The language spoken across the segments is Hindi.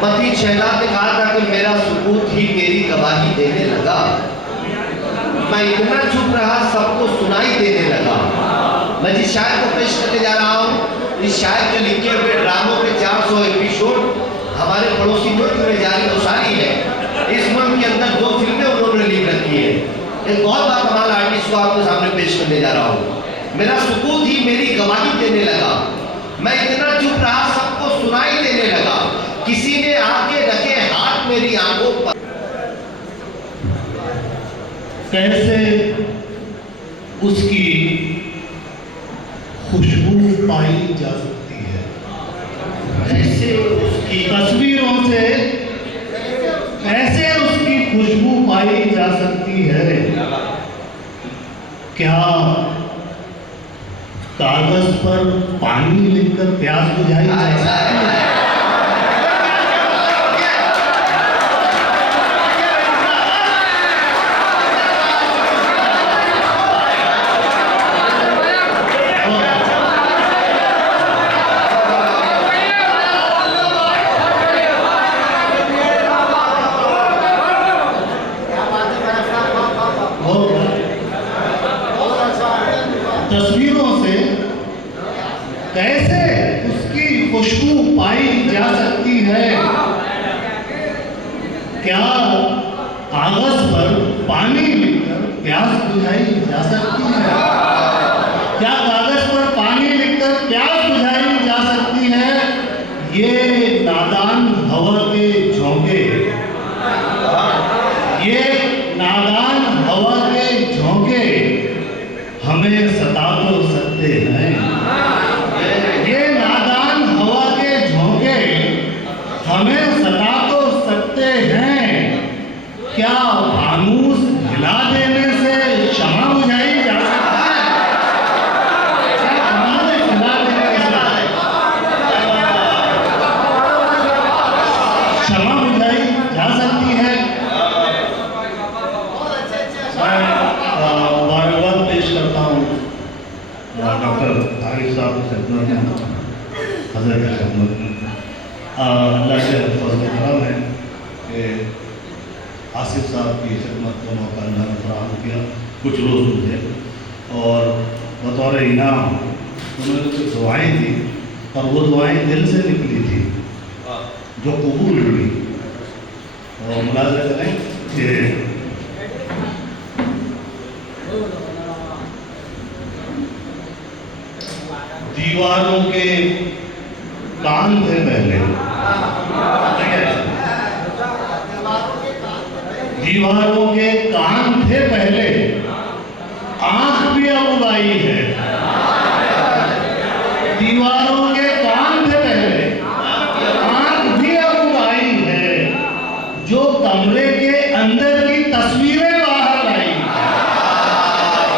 मती शहनाज ने कहा था कि मेरा सुकूत ही मेरी गवाही देने लगा, मैं इतना चुप रहा सबको सुनाई देने लगा। मैं जिस शायर को पेश करने जा रहा हूँ, इस शायर के लिखे हुए ड्रामों के 400 एपिसोड हमारे पड़ोसी मुल्क में जारी गुजारी है। इस मुल्क के अंदर 2 फिल्में उन्होंने रिलीज रखी है। एक बहुत बड़ा कमाल आर्टिस्ट को आपके सामने पेश करने जा रहा हूँ। मेरा सुकूत ही मेरी गवाही देने लगा, मैं इतना चुप रहा सबको सुनाई देने लगा, किसी ने आके रखे हाथ मेरी आंखों पर। कैसे उसकी खुशबू पाई जा सकती है, कैसे उसकी तस्वीरों से कैसे उसकी खुशबू पाई जा सकती है। क्या कागज पर पानी लिखकर प्यास बुझाई जा सकती है? तस्वीरों से कैसे उसकी खुशबू पाई जा सकती है। क्या कागज पर पानी लिखकर प्यास बुझाई जा सकती है? क्या कागज पर पानी लिखकर प्यास बुझाई जा सकती है? ये नादान हवा के झोंके, ये नादान हवा के झोंके हमें सता तो सकते हैं। ये नादान हवा के झोंके हमें सता तो सकते हैं। क्या फानूस हिला देने से शमा बुझाई जा सकती है? क्या फानूस हिला देने से शमा बुझाई जा सकती है? मुबारकबाद पेश करता हूँ डॉक्टर आरिफ साहब की खिदमत में, हज़रत की खिदमत में। अल्लाह से फज़ल करम है कि आसिफ साहब की खिदमत का मौका अल्लाह ने फराहम किया कुछ रोज़ मुझे, और बतौर इनाम उन्होंने कुछ दुआएँ दी और वो दुआएँ दिल से निकली थी जो कबूल हुई। और मुलाज़ा करें कि दीवारों के कान थे पहले, दीवारों के कान थे पहले, आंख भी अब उगाई है। दीवारों के कान थे पहले, आंख भी अब उगाई है। जो कमरे के अंदर की तस्वीरें बाहर लाई,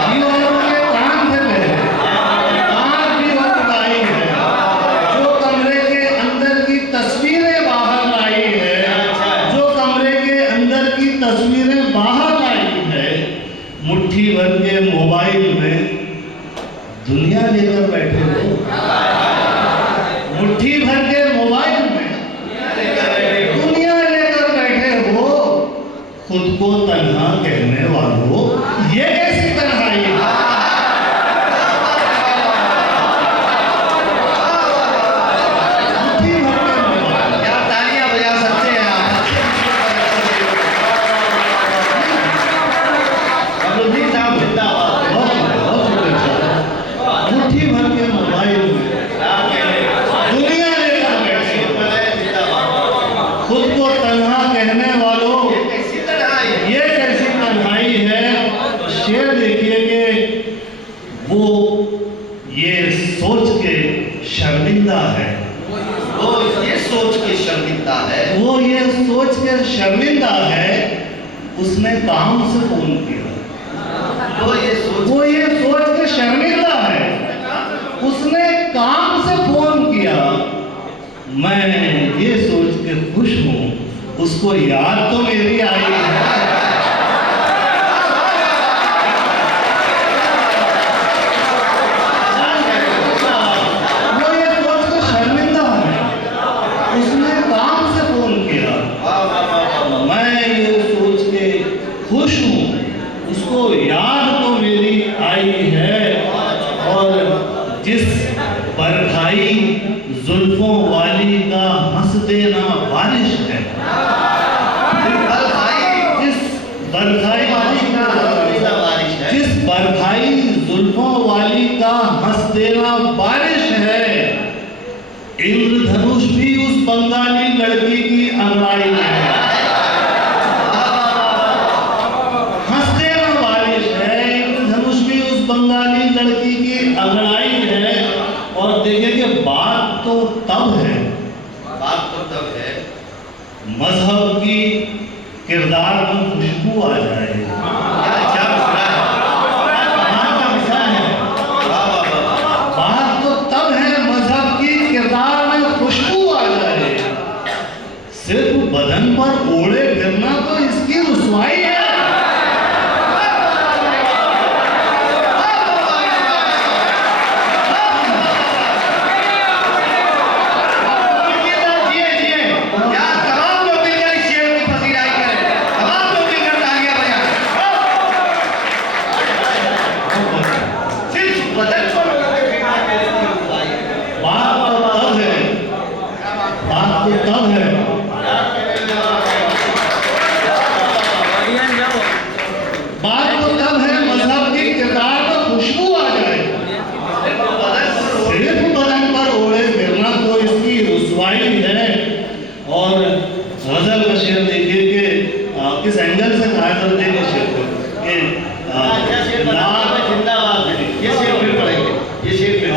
दीवारों के कान थे पहले, आंख भी अब उगाई है। जो कमरे के अंदर की तस्वीरें बाहर लाई है, जो कमरे के अंदर की तस्वीरें बाहर लाई है। मुट्ठी भर के मोबाइल में दुनिया लेकर बैठे हो, मुट्ठी भर के मोबाइल में दुनिया लेकर बैठे हो। खुद को तन्हा कहने वालों, ये कैसी तन्हाई है? मुट्ठी भर के मोबाइल, क्या तालियां बजा सकते हैं आप? अब्दुल साहब जिंदाबाद। मुट्ठी भर के मोबाइल में दुनिया लेकर बैठे, खुद को तन्हा कहने वालों, ये कैसी तन्हाई है? ये कैसी तन्हाई है। शेर देखिए कि वो ये सोच के शर्मिंदा है, वो ये सोच के शर्मिंदा है, वो ये सोच के शर्मिंदा है उसने काम से फोन किया। वो ये सोच के शर्मिंदा है उसने काम से फोन किया। मैं ये सोच के खुश हूँ उसको याद तो मेरी आई है। वो ये सोच के शर्मिंदा है उसने काम से फोन देना बारिश है। जिस बरखाई जुल्फों वाली का हंस देना बारिश है। इंद्रधनुष भी उस बंगाली लड़की की अंगड़ाई में है। हंस देना बारिश है, इंद्रधनुष भी उस बंगाली लड़की की अंगड़ाई है। और देखिए कि बात तो तब है मजहब की किरदार में खुशबू आ जाए। बात तो तब है मजहब की किरदार में खुशबू आ जाए। सिर्फ बदन पर ओढ़े फिरना तो इसकी रुसवाई है। किस एंगल से कहा था देखिए शेर को कि ये शेर फिर पढ़ेंगे, ये शेर फिर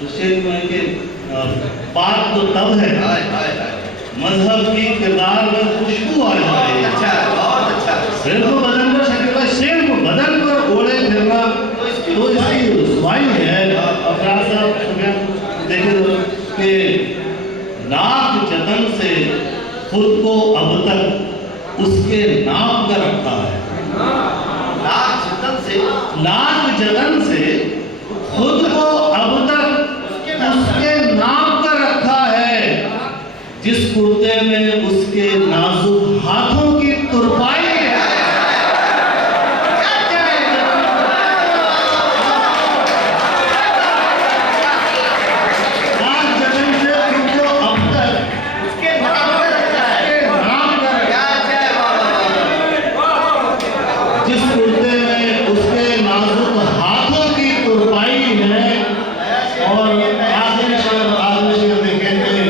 तो शेर में कि बात तो तब है मजहब की किरदार में खुशबू आ जाए। अच्छा, बहुत अच्छा। सिर्फ बदन पर शक्ल, सिर्फ बदन पर ओढ़े फिरना तो इसकी रुसवाई है। अफराज साहब देखिए कि लाख जतन से खुद को अब तक उसके नाम का रखा है। लाख जतन से खुद को अब तक उसके नाम का रखा है। जिस कुर्ते में उसके नाजुक हाथों की तुरपाई है। लाख जतन से खुद को अब तक उसके नाम का रखा है। जिस कुर्ते में उसके नाजुक हाथों की तुरपाई है। और आखिरी शेर देखेंगे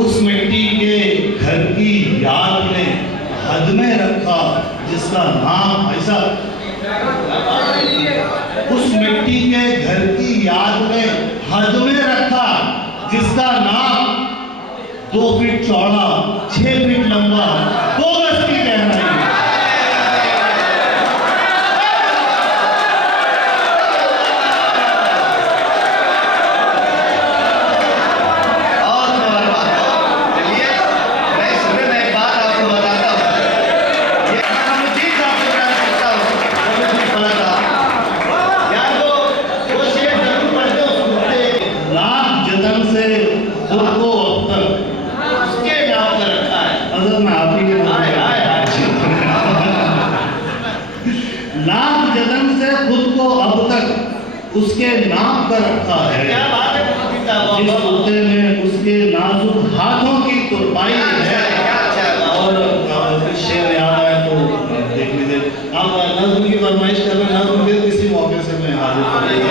उस मिट्टी के घर की याद में हद में रखा जिसका नाम ऐसा। उस मिट्टी के घर की याद में हद में रखा जिसका नाम 2 फीट चौड़ा 6 फीट लंबा 2 गज की गहराई। लाख जतन से खुद को अब तक उसके नाम का रखा है। क्या बात है। जिस कुर्ते में उसके नाजुक हाथों की तुरपाई है। और शेर याद आए तो देख लीजिए। आप नज़्म की फरमाइश कर रहे हैं, नज़्म फिर किसी मौके से मैं हाजिर करूँगा।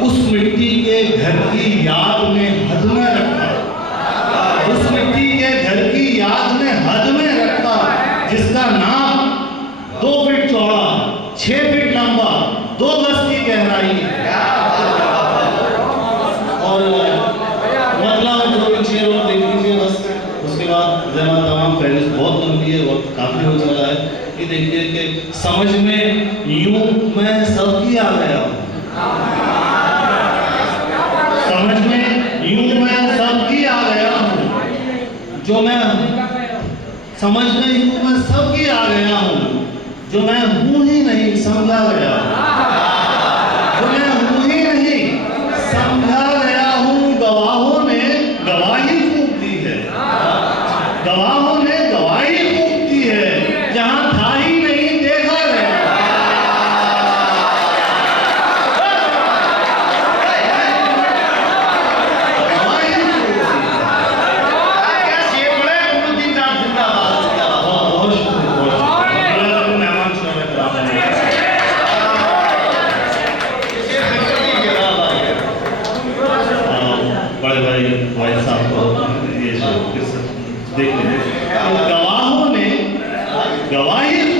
उस मिट्टी के घर की याद में हद में रखा। उस मिट्टी के घर की याद में हद में रखा जिसका नाम 2 फीट चौड़ा 6 फीट लंबा 2 गज की गहराई। और मतलब जो शेर और देख लीजिए बस। उसके बाद तमाम फहरिस्त बहुत लंबी है, वक्त काफी हो चला है। कि देखिए कि समझ में यूं मैं सबकी आ गया हूँ। समझ में यूं मैं सबकी आ गया हूँ। जो मैं समझ में यूं मैं सबकी आ गया हूँ। जो मैं हूँ ही नहीं समझा गया। जो मैं हूँ ही नहीं समझा गया हूँ। गवाहों ने गवाही फूंक दी है। गवाहों ने गवाही फूंक तो गवाहों ने गवाही